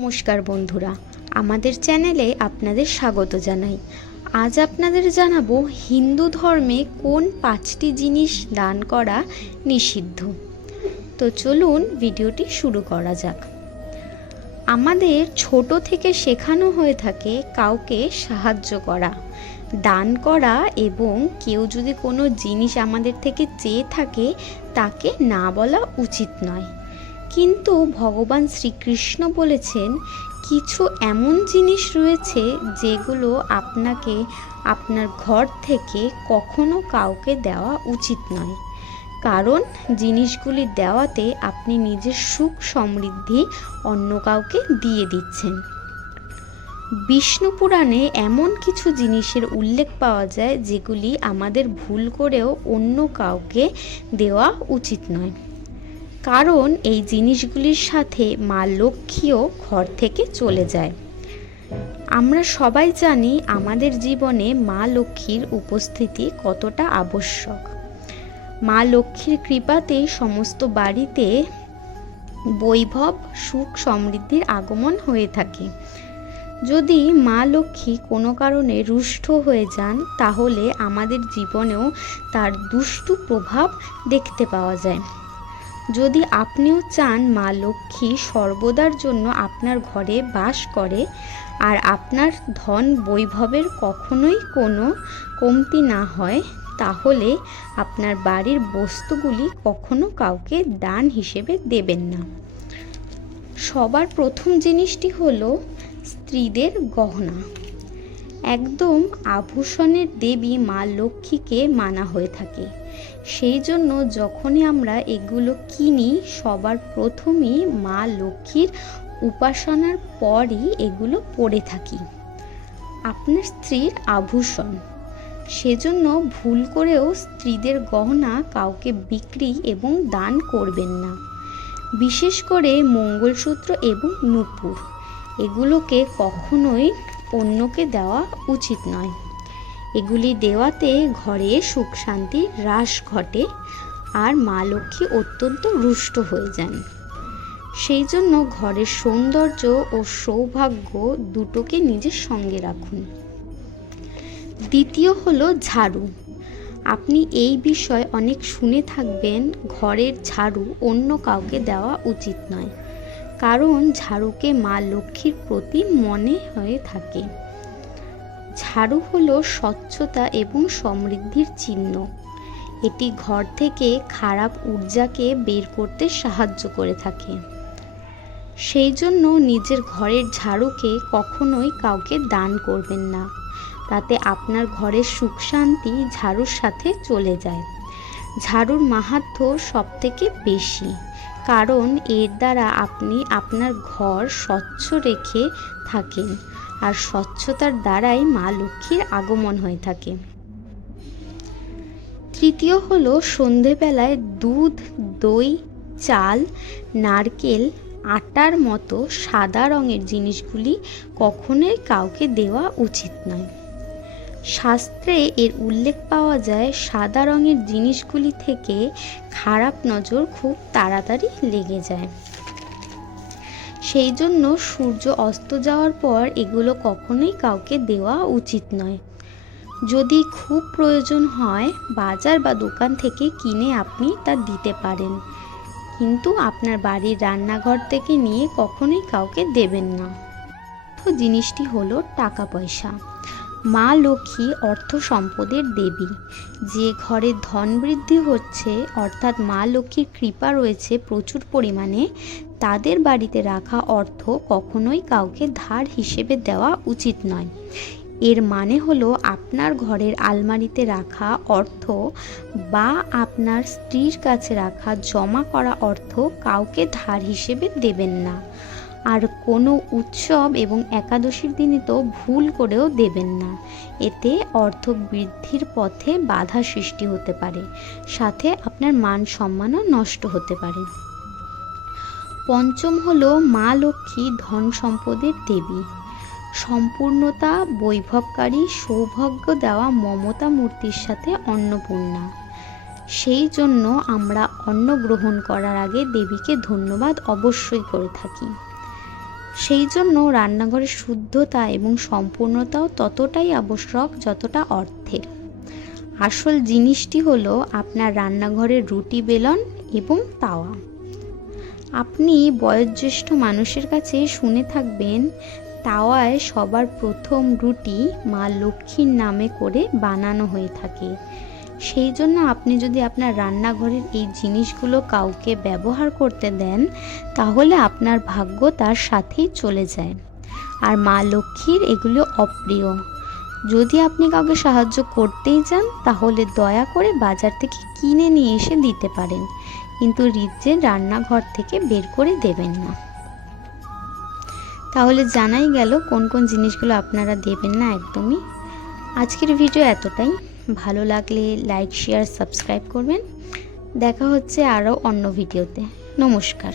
নমস্কার বন্ধুরা, আমাদের চ্যানেলে আপনাদের স্বাগত জানাই। আজ আপনাদের জানাব হিন্দু ধর্মে কোন পাঁচটি জিনিস দান করা নিষিদ্ধ। তো চলুন ভিডিওটি শুরু করা যাক। আমাদের ছোট থেকে শেখানো হয়ে থাকে কাউকে সাহায্য করা, দান করা এবং কেউ যদি কোনো জিনিস আমাদের থেকে চেয়ে থাকে, তাকে না বলা উচিত নয়। কিন্তু ভগবান শ্রীকৃষ্ণ বলেছেন, কিছু এমন জিনিস রয়েছে যেগুলো আপনাকে আপনার ঘর থেকে কখনো কাউকে দেওয়া উচিত নয়। কারণ জিনিসগুলি দেওয়াতে আপনি নিজের সুখ সমৃদ্ধি অন্য কাউকে দিয়ে দিচ্ছেন। বিষ্ণু পুরাণে এমন কিছু জিনিসের উল্লেখ পাওয়া যায় যেগুলি আমাদের ভুল করেও অন্য কাউকে দেওয়া উচিত নয়। কারণ এই জিনিসগুলির সাথে মা লক্ষ্মীও ঘর থেকে চলে যায়। আমরা সবাই জানি আমাদের জীবনে মা লক্ষ্মীর উপস্থিতি কতটা আবশ্যক। মা লক্ষ্মীর কৃপাতেই সমস্ত বাড়িতে বৈভব, সুখ সমৃদ্ধির আগমন হয়ে থাকে। যদি মা লক্ষ্মী কোনো কারণে রুষ্ট হয়ে যান, তাহলে আমাদের জীবনেও তার দুষ্টু প্রভাব দেখতে পাওয়া যায়। যদি আপনিও চান মা লক্ষ্মী সর্বদার জন্য আপনার ঘরে বাস করে, আর আপনার ধন বৈভবের কখনোই কোনো কমতি না হয়, তাহলে আপনার বাড়ির বস্তুগুলি কখনো কাউকে দান হিসেবে দেবেন না। সবার প্রথম জিনিসটি হলো স্ত্রীদের গহনা। একদম আভূষণের দেবী মা লক্ষ্মীকে মানা হয়ে থাকে। সেই জন্য যখনই আমরা এগুলো কিনি, সবার প্রথমেই মা লক্ষ্মীর উপাসনার পরই এগুলো পরে থাকি। আপনার স্ত্রীর আভূষণ। সেজন্য ভুল করেও স্ত্রীদের গহনা কাউকে বিক্রি এবং দান করবেন না। বিশেষ করে মঙ্গলসূত্র এবং নূপুর। এগুলোকে কখনোই অন্যকে দেওয়া উচিত নয়। এগুলি দেওয়াতে ঘরে সুখ শান্তি হ্রাস ঘটে আর মা লক্ষ্মী অত্যন্ত রুষ্ট হয়ে যান। সেই জন্য ঘরের সৌন্দর্য ও সৌভাগ্য দুটোকে নিজের সঙ্গে রাখুন। দ্বিতীয় হলো ঝাড়ু। আপনি এই বিষয় অনেক শুনে থাকবেন, ঘরের ঝাড়ু অন্য কাউকে দেওয়া উচিত নয়। কারণ ঝাড়ুকে মা লক্ষ্মীর প্রতি মনে হয়ে থাকে। ঝাড়ু হলো স্বচ্ছতা এবং সমৃদ্ধির চিহ্ন। এটি ঘর থেকে খারাপ ঊর্জাকে বের করতে সাহায্য করে থাকে। সেই জন্য নিজের ঘরের ঝাড়ুকে কখনোই কাউকে দান করবেন না। তাতে আপনার ঘরের সুখ শান্তি ঝাড়ুর সাথে চলে যায়। ঝাড়ুর মাহাত্ম সবথেকে বেশি। কারণ এর দ্বারা আপনি আপনার ঘর স্বচ্ছ রেখে থাকেন আর স্বচ্ছতার দ্বারাই মা লক্ষ্মীর আগমন হয়ে থাকে। তৃতীয় হলো সন্ধেবেলায় দুধ, দই, চাল, নারকেল, আটার মতো সাদা রঙের জিনিসগুলি কখনোই কাউকে দেওয়া উচিত নয়। শাস্ত্রে এর উল্লেখ পাওয়া যায়, সাদা রঙের জিনিসগুলি থেকে খারাপ নজর খুব তাড়াতাড়ি লেগে যায়। সেই জন্য সূর্য অস্ত যাওয়ার পর এগুলো কখনোই কাউকে দেওয়া উচিত নয়। যদি খুব প্রয়োজন হয়, বাজার বা দোকান থেকে কিনে আপনি তা দিতে পারেন। কিন্তু আপনার বাড়ির রান্নাঘর থেকে নিয়ে কখনোই কাউকে দেবেন না। জিনিসটি হলো টাকা পয়সা। মা লক্ষ্মী অর্থ সম্পদের দেবী। যে ঘরে ধন বৃদ্ধি হচ্ছে, অর্থাৎ মা লক্ষ্মীর কৃপা রয়েছে প্রচুর পরিমাণে, তাদের বাড়িতে রাখা অর্থ কখনোই কাউকে ধার হিসেবে দেওয়া উচিত নয়। এর মানে হলো আপনার ঘরের আলমারিতে রাখা অর্থ বা আপনার স্ত্রীর কাছে রাখা জমা করা অর্থ কাউকে ধার হিসেবে দেবেন না। আর কোনো উৎসব এবং একাদশীর দিনে তো ভুল করেও দেবেন না। এতে অর্থ বৃদ্ধির পথে বাধা সৃষ্টি হতে পারে, সাথে আপনার মান সম্মানও নষ্ট হতে পারে। পঞ্চম হলো মা লক্ষ্মী ধন সম্পদের দেবী। সম্পূর্ণতা, বৈভবকারী, সৌভাগ্য দেওয়া মমতা মূর্তির সাথে অন্নপূর্ণা। সেই জন্য আমরা অন্ন গ্রহণ করার আগে দেবীকে ধন্যবাদ অবশ্যই করে থাকি। সেই জন্য রান্নাঘরের শুদ্ধতা এবং সম্পূর্ণতাও ততটাই আবশ্যক যতটা অর্থের আসল জিনিসটি হলো আপনার রান্নাঘরের রুটি বেলন এবং তাওয়া। আপনি বয়োজ্যেষ্ঠ মানুষের কাছে শুনে থাকবেন, তাওয়ায় সবার প্রথম রুটি মা লক্ষ্মীর নামে করে বানানো হয়ে থাকে। সেই জন্য আপনি যদি আপনার রান্নাঘরের এই জিনিসগুলো কাউকে ব্যবহার করতে দেন, তাহলে আপনার ভাগ্য তার সাথেই চলে যায়। আর মা লক্ষ্মীর এগুলো অপ্রিয়। যদি আপনি কাউকে সাহায্য করতেই চান, তাহলে দয়া করে বাজার থেকে কিনে নিয়ে এসে দিতে পারেন। কিন্তু রিজ্জের রান্নাঘর থেকে বের করে দেবেন না। তাহলে জানাই গেল কোন কোন জিনিসগুলো আপনারা দেবেন না একদমই। আজকের ভিডিও এতটাই। ভালো লাগলে লাইক শেয়ার সাবস্ক্রাইব করবেন। দেখা হচ্ছে আরও অন্য ভিডিওতে নমস্কার।